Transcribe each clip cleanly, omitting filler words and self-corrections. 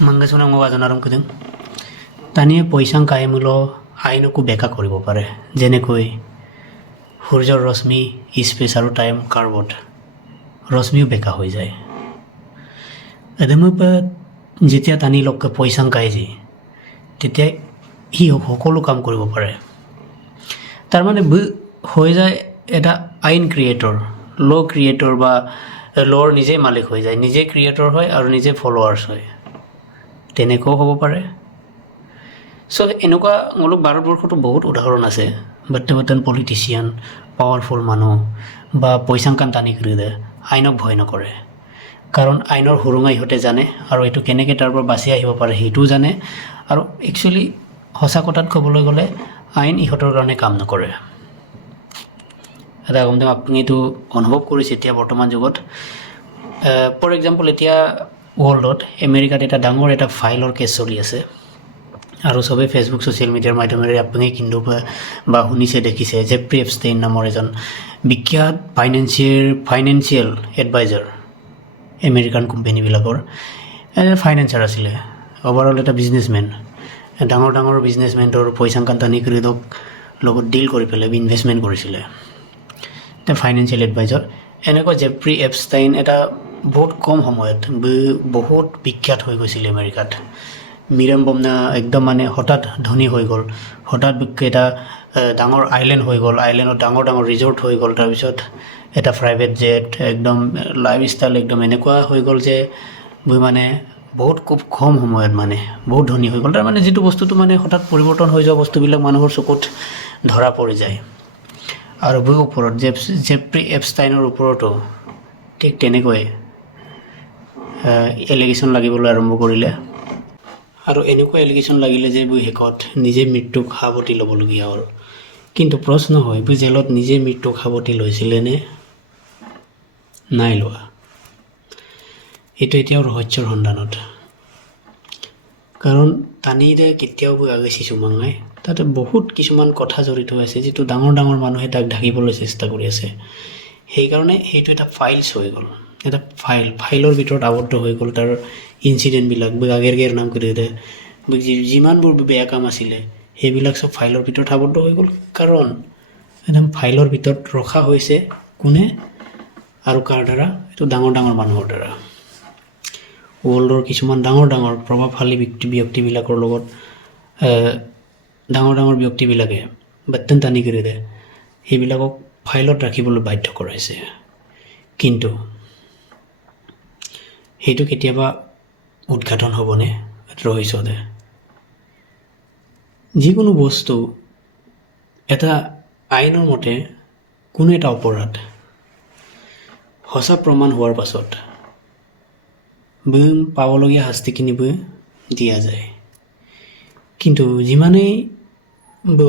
Manggasuna ngawajonarum kudung তানিয়ে পইচাং কাহিমূল আইনকো বেকা কৰিব পাৰে যেনেকৈ সূৰ্যৰ ৰশ্মি স্পেচ আৰু টাইম কাৰ্বত ৰশ্মিও বেকা হৈ যায় এদমপা যেতিয়া টানি লগে পইচাং কাহিজি তেতিয়া সি সকলো কাম কৰিব পাৰে তাৰমানে হৈ যায় এটা আইন ক্ৰিয়েটৰ ল ক্ৰিয়েটৰ বা লৰ নিজে মালিক হৈ যায় নিজে ক্ৰিয়েটৰ হয় আৰু নিজে ফলোৱাৰ্ছ হয় তেনেকুৱাও হ'ব পাৰে সো এনেকুৱা অলপ ভাৰতবৰ্ষতো বহুত উদাহৰণ আছে বৰ্তমান পলিটিচিয়ান পাৱাৰফুল মানুহ বা পইচাংকান টানি কৰি দিয়ে আইনক ভয় নকৰে কাৰণ আইনৰ হুৰুঙা ইহঁতে জানে আৰু এইটো কেনেকৈ তাৰ পৰা বাচি আহিব পাৰে সেইটোও জানে আৰু একচুৱেলি সঁচা কথাত ক'বলৈ গ'লে আইন ইহঁতৰ কাৰণে কাম নকৰে এটা গম আপুনিতো অনুভৱ কৰিছে এতিয়া বৰ্তমান যুগত ফৰ এক্সাম্পল এতিয়া ৱৰ্ল্ডত আমেৰিকাত এটা ডাঙৰ এটা ফাইলৰ কেছ চলি আছে আৰু সবে ফেসবুক সোশ্যাল মিডিয়াৰ মাধ্যমেৰে আপুনি কিন্তু বা শুনিছে দেখিছে জেফ্ৰি এপষ্টাইন নামৰ এজন বিখ্যাত ফাইনেন্সিয়েল এডভাইজাৰ আমেৰিকান কোম্পানীবিলাকৰ ফাইনেন্সাৰ আছিলে ওভাৰঅল এটা বিজনেছমেন ডাঙৰ বিজনেছমেনৰ পইচাংকান টানি কৰি লগত ডিল কৰি পেলাই ইনভেষ্টমেণ্ট কৰিছিলে এটা ফাইনেন্সিয়েল এডভাইজাৰ এনেকুৱা জেফ্ৰি এপষ্টাইন এটা বহুত কম সময়ত বহুত বিখ্যাত হৈ গৈছিল আমেৰিকাত মিৰাম বমনা একদম মানে হঠাৎ ধনী হৈ গ'ল হঠাৎ এটা ডাঙৰ আইলেণ্ড হৈ গ'ল আইলেণ্ডত ডাঙৰ ৰিজৰ্ট হৈ গ'ল তাৰপিছত এটা প্ৰাইভেট জেট একদম লাইফষ্টাইল একদম এনেকুৱা হৈ গ'ল যে মানে বহুত খুব কম সময়ত মানে বহুত ধনী হৈ গ'ল তাৰমানে যিটো বস্তুটো মানে হঠাৎ পৰিৱৰ্তন হৈ যোৱা বস্তুবিলাক মানুহৰ চকুত ধৰা পৰি যায় আৰু ওপৰত জেফ্ৰি এপষ্টাইনৰ ওপৰতো ঠিক তেনেকৈ এলিগেশ্যন লাগিবলৈ আৰম্ভ কৰিলে আৰু এনেকুৱা এলিগেশ্যন লাগিলে যে শেষত নিজে মৃত্যুক সাৱটি ল'বলগীয়া হ'ল কিন্তু প্ৰশ্ন হয় জেলত নিজে মৃত্যুক সাৱটি লৈছিলে নে নাই লোৱা এইটো এতিয়াও ৰহস্যৰ সন্ধানত কাৰণ টানিৰে কেতিয়াও আগেছি চুমাঙাই তাতে বহুত কিছুমান কথা জড়িত আছে যিটো ডাঙৰ মানুহে তাক ঢাকিবলৈ চেষ্টা কৰি আছে সেইকাৰণে সেইটো এটা ফাইলছ হৈ গ'ল এটা ফাইলৰ ভিতৰত আবদ্ধ হৈ গ'ল তাৰ ইনচিডেণ্টবিলাক আগেৰ নাম কৰি দিয়ে যিমানবোৰ বেয়া কাম আছিলে সেইবিলাক চব ফাইলৰ ভিতৰত আবদ্ধ হৈ গ'ল কাৰণ একদম ফাইলৰ ভিতৰত ৰখা হৈছে কোনে আৰু কাৰ দ্বাৰা এইটো ডাঙৰ মানুহৰ দ্বাৰা ৱৰ্ল্ডৰ কিছুমান ডাঙৰ প্ৰভাৱশালী ব্যক্তিবিলাকৰ লগত ডাঙৰ ব্যক্তিবিলাকে বাটন টানি কৰি দিয়ে সেইবিলাকক ফাইলত ৰাখিবলৈ বাধ্য কৰাইছে কিন্তু সেইটো কেতিয়াবা উদ্ঘাটন হ'বনে ৰহস্যতে যিকোনো বস্তু এটা আইনৰ মতে কোনো এটা অপৰাধ সঁচা প্ৰমাণ হোৱাৰ পাছত পাবলগীয়া শাস্তিখিনি দিয়া যায় কিন্তু যিমানেই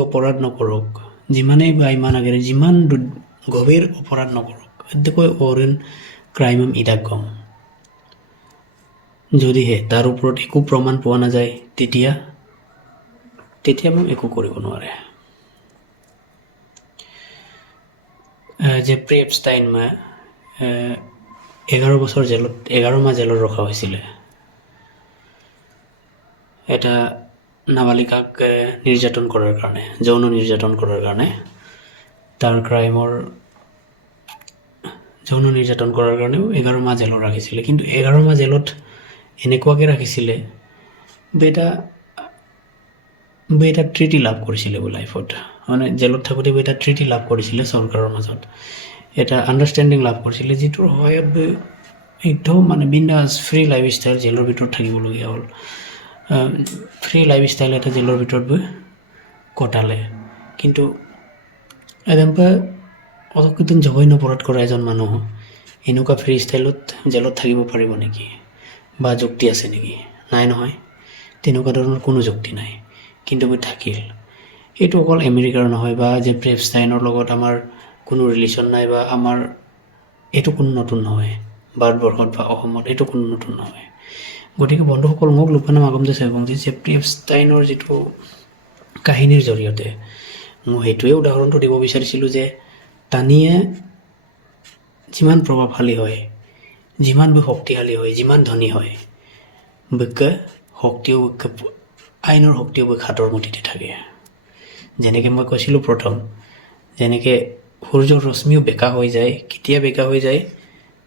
অপৰাধ নকৰক যিমানেই ইমান আগেৰে যিমান গভীৰ অপৰাধ নকৰক এনেকৈ অৰেন ক্ৰাইম ইডাক যদিহে তাৰ ওপৰত একো প্ৰমাণ পোৱা নাযায় তেতিয়া একো কৰিব নোৱাৰে জেফ্ৰি এপষ্টাইন 11 মাহ জেলত ৰখা হৈছিলে এটা নাবালিকাক নিৰ্যাতন কৰাৰ কাৰণে যৌন নিৰ্যাতন কৰাৰ কাৰণে তাৰ ক্ৰাইমৰ যৌন নিৰ্যাতন কৰাৰ কাৰণেও 11 মাহ জেলত ৰাখিছিলে কিন্তু 11 মাহ জেলত এনেকুৱাকৈ ৰাখিছিলে এটা ট্ৰিটি লাভ কৰিছিলে লাইফত মানে জেলত থাকোঁতে এটা ট্ৰিটি লাভ কৰিছিলে চৰকাৰৰ মাজত এটা আণ্ডাৰষ্টেণ্ডিং লাভ কৰিছিলে যিটোৰ সহায়ত একদম মানে বিন্দাছ ফ্ৰী লাইফষ্টাইল জেলৰ ভিতৰত থাকিবলগীয়া হ'ল ফ্ৰী লাইফষ্টাইল এটা জেলৰ ভিতৰত কটালে কিন্তু এদম্পা অলপকেইদিন জঘন্য অপৰাধ কৰা এজন মানুহ এনেকুৱা ফ্ৰী ষ্টাইলত জেলত থাকিব পাৰিব নেকি বা যুক্তি আছে নেকি নাই নহয় তেনেকুৱা ধৰণৰ কোনো যুক্তি নাই কিন্তু থাকিল এইটো অকল আমেৰিকাৰ নহয় বা জেফ্ৰি এপষ্টাইনৰ লগত আমাৰ কোনো ৰিলেশ্যন নাই বা আমাৰ এইটো কোনো নতুন নহয় ভাৰতবৰ্ষত বা অসমত এইটো কোনো নতুন নহয় গতিকে বন্ধুসকল মোক লোকনাম আগমতে চাইবং যে জেফ্ৰি এপষ্টাইনৰ যিটো কাহিনীৰ জৰিয়তে মই সেইটোৱে উদাহৰণটো দিব বিচাৰিছিলোঁ যে টানিয়ে যিমান প্ৰভাৱশালী হয় যিমান শক্তিশালী হয় যিমান ধনী হয় শক্তিও আইনৰ শক্তিও হাতৰ মুঠিতে থাকে। যেনেকৈ মই কৈছিলোঁ প্ৰথম, যেনেকৈ সূৰ্যৰ ৰশ্মিও বেকা হৈ যায়, কেতিয়া বেকা হৈ যায়,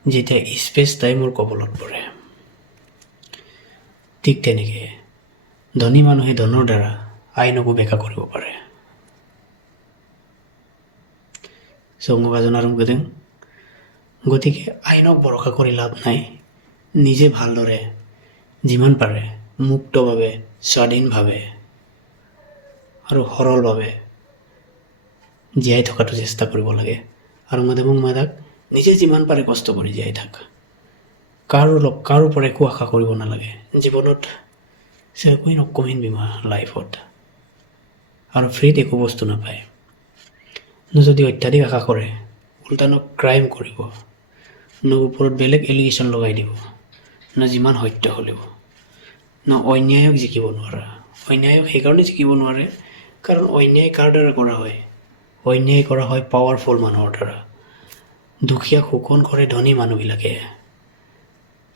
যেতিয়া স্পেচ টাইমৰ কবলত পৰে। ঠিক তেনেকৈ ধনী মানুহে ধনৰ দ্বাৰা আইনকো বেকা কৰিব পাৰে। চৌংবাজন আৰম্ভ কৰিম। গতিকে আইনক ভৰসা কৰি লাভ নাই। নিজে ভালদৰে যিমান পাৰে মুক্তভাৱে, স্বাধীনভাৱে আৰু সৰলভাৱে জীয়াই থকাটো চেষ্টা কৰিব লাগে। আৰু মাদাক নিজে যিমান পাৰে কষ্ট কৰি জীয়াই থাক। কাৰো পৰা একো আশা কৰিব নালাগে জীৱনত। কোই নকমিন বিমা লাইফত আৰু ফ্ৰীত একো বস্তু নাপায়। যদি অত্যাধিক আশা কৰে, উল্টা ক্ৰাইম কৰিব, ওপৰত বেলেগ এলিগেশ্যন লগাই দিব, যিমান সত্য হ'লেও অন্যায়ক জিকিব নোৱাৰা। অন্যায়ক সেইকাৰণে জিকিব নোৱাৰে কাৰণ অন্যায় কাৰ দ্বাৰা কৰা হয়? অন্যায় কৰা হয় পাৱাৰফুল মানুহৰ দ্বাৰা। দুখীয়াক শোষণ কৰে ধনী মানুহবিলাকে।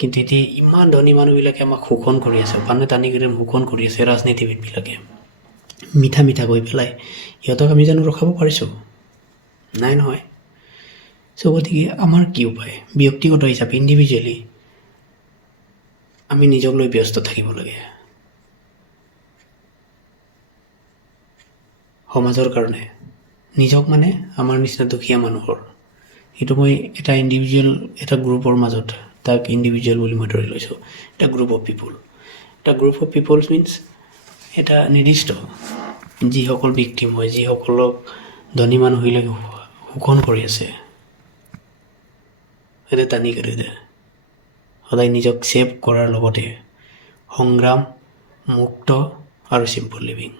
কিন্তু এতিয়া ইমান ধনী মানুহবিলাকে আমাক শোষণ কৰি আছে, পানে টানি কৰি শোষণ কৰি আছে ৰাজনীতিবিদবিলাকে। মিঠা কৈ পেলাই সিহঁতক আমি জানো ৰখাব পাৰিছোঁ? নাই নহয়। গতিকে আমাৰ কি উপায়? ব্যক্তিগত হিচাপে ইণ্ডিভিজুৱেলি আমি নিজক লৈ ব্যস্ত থাকিব লাগে। সমাজৰ কাৰণে নিজক মানে আমাৰ নিচিনা দুখীয়া মানুহৰ, সেইটো মই এটা ইণ্ডিভিজুৱেল এটা গ্ৰুপৰ মাজত তাক ইণ্ডিভিজুৱেল বুলি মই ধৰি লৈছোঁ। এটা গ্ৰুপ অফ পিপুল। এটা গ্ৰুপ অফ পিপলছ মিনছ এটা নিৰ্দিষ্ট যিসকল ভিক্টিম হয়, যিসকলক ধনী মানুহবিলাকে শোষণ কৰি আছে, সেইটো টানি কৰি দে। সদায় নিজক ছেভ কৰাৰ লগতে সংগ্ৰাম, মুক্ত আৰু চিম্পল লিভিং।